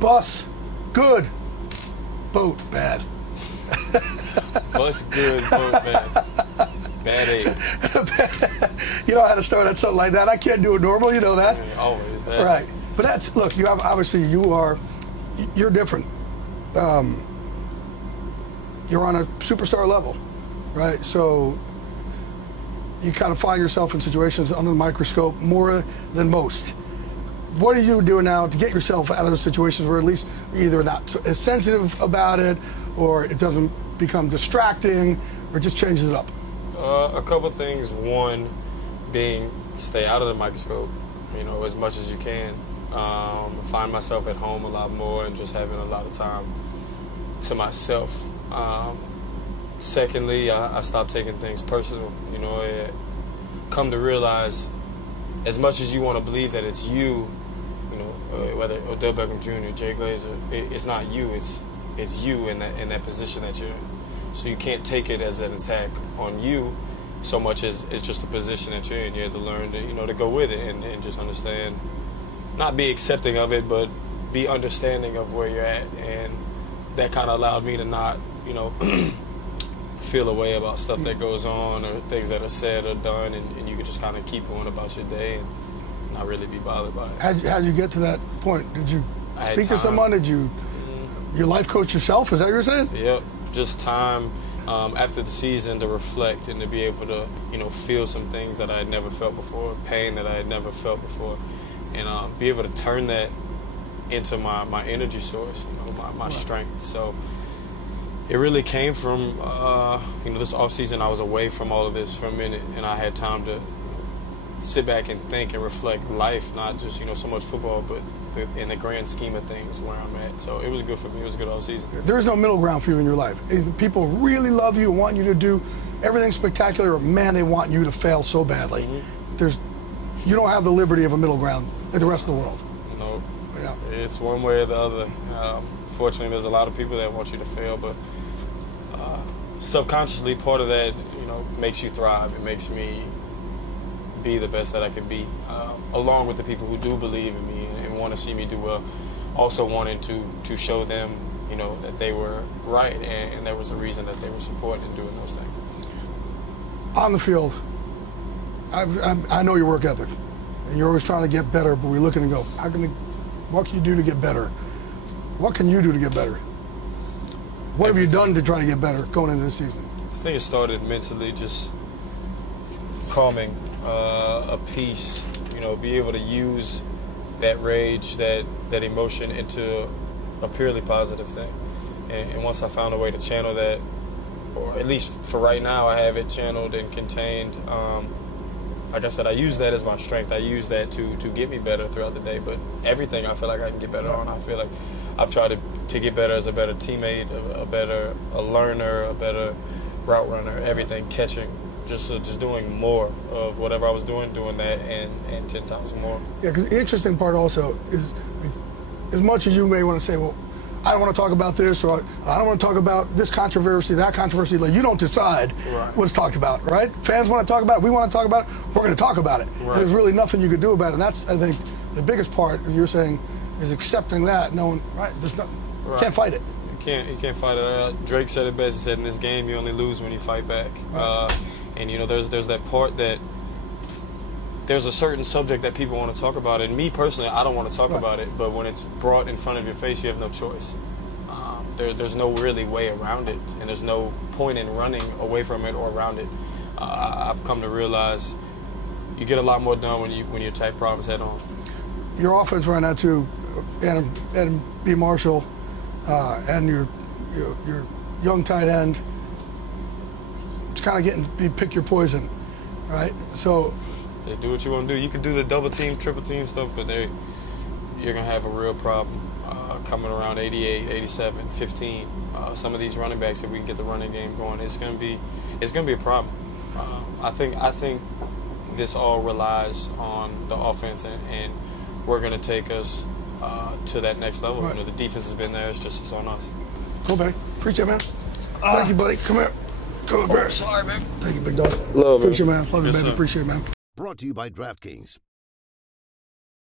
Bus, good. Boat, bad. Bus, good. Boat, bad. Bad egg. You know how to start at something like that. I can't do it normal, you know that. Yeah, always that. Right. But that's, look, you have, obviously you're different. You're on a superstar level, right? So you kind of find yourself in situations under the microscope more than most. What are you doing now to get yourself out of those situations where at least you're either not as sensitive about it, or it doesn't become distracting, or just changes it up? A couple things. One being stay out of the microscope, you know, as much as you can. Find myself at home a lot more and just having a lot of time to myself. Secondly, I stopped taking things personal. You know, come to realize, as much as you want to believe that it's you, you know, whether Odell Beckham Jr., Jay Glazer, it's not you. It's you in that position that you're in. So you can't take it as an attack on you so much as it's just a position that you're in. You have to learn to, you know, to go with it and just understand, not be accepting of it, but be understanding of where you're at. And that kind of allowed me to not, you know, feel a way about stuff that goes on or things that are said or done, and you could just kind of keep going about your day and not really be bothered by it. How'd you get to that point? Did you speak to someone? Did you your life coach yourself? Is that what you're saying? Yep, just time after the season to reflect and to be able to, you know, feel some things that I had never felt before, pain that I had never felt before, and be able to turn that into my energy source, you know, my strength. So it really came from, you know, this off season I was away from all of this for a minute, and I had time to sit back and think and reflect life, not just, you know, so much football, but in the grand scheme of things where I'm at. So it was good for me. It was a good off season. There is no middle ground for you in your life. Either people really love you and want you to do everything spectacular, or man, they want you to fail so badly. You don't have the liberty of a middle ground like the rest of the world. No. Yeah. It's one way or the other. Fortunately, there's a lot of people that want you to fail, but subconsciously, part of that, you know, makes you thrive. It makes me be the best that I can be, along with the people who do believe in me and want to see me do well. Also wanting to show them, you know, that they were right and there was a reason that they were supporting and doing those things. On the field, I know your work ethic, and you're always trying to get better, but we look at it and go, what can you do to get better? What can you do to get better? What have you done to try to get better going into this season? I think it started mentally, just calming a peace, you know, be able to use that rage, that emotion into a purely positive thing. And once I found a way to channel that, or at least for right now, I have it channeled and contained. Like I said, I use that as my strength. I use that to get me better throughout the day. But everything I feel like I can get better on. I feel like I've tried to get better as a better teammate, a learner, a better route runner, everything, catching. Just doing more of whatever I was doing that and 10 times more. Yeah, because the interesting part also is, as much as you may want to say, well, I don't want to talk about this, or I don't want to talk about this controversy, that controversy, like, you don't decide what's talked about, right? Fans want to talk about it, we want to talk about it, we're going to talk about it. Right. There's really nothing you could do about it, and that's, I think, the biggest part you're saying is accepting that, knowing, right, there's nothing, can't fight it. You can't fight it. Drake said it best. He said, in this game, you only lose when you fight back. Right. And, you know, there's that part that there's a certain subject that people want to talk about. And me, personally, I don't want to talk about it. But when it's brought in front of your face, you have no choice. There's no really way around it. And there's no point in running away from it or around it. I've come to realize you get a lot more done when you attack problems head on. Your offense right now, too, Adam B. Marshall, and your young tight end, it's kind of you pick your poison, right? So they do what you want to do. You can do the double team, triple team stuff, but you're going to have a real problem coming around 88, 87, 15. Some of these running backs, if we can get the running game going, it's going to be a problem. I think this all relies on the offense, and we're going to take us to that next level. Right. You know, the defense has been there. It's on us. Cool, buddy. Appreciate it, man. Thank you, buddy. Come here. Come on, Barry. Sorry, man. Thank you, big dog. Love, appreciate it, man. Love you, yes, baby. Sir. Appreciate it, man. Brought to you by DraftKings.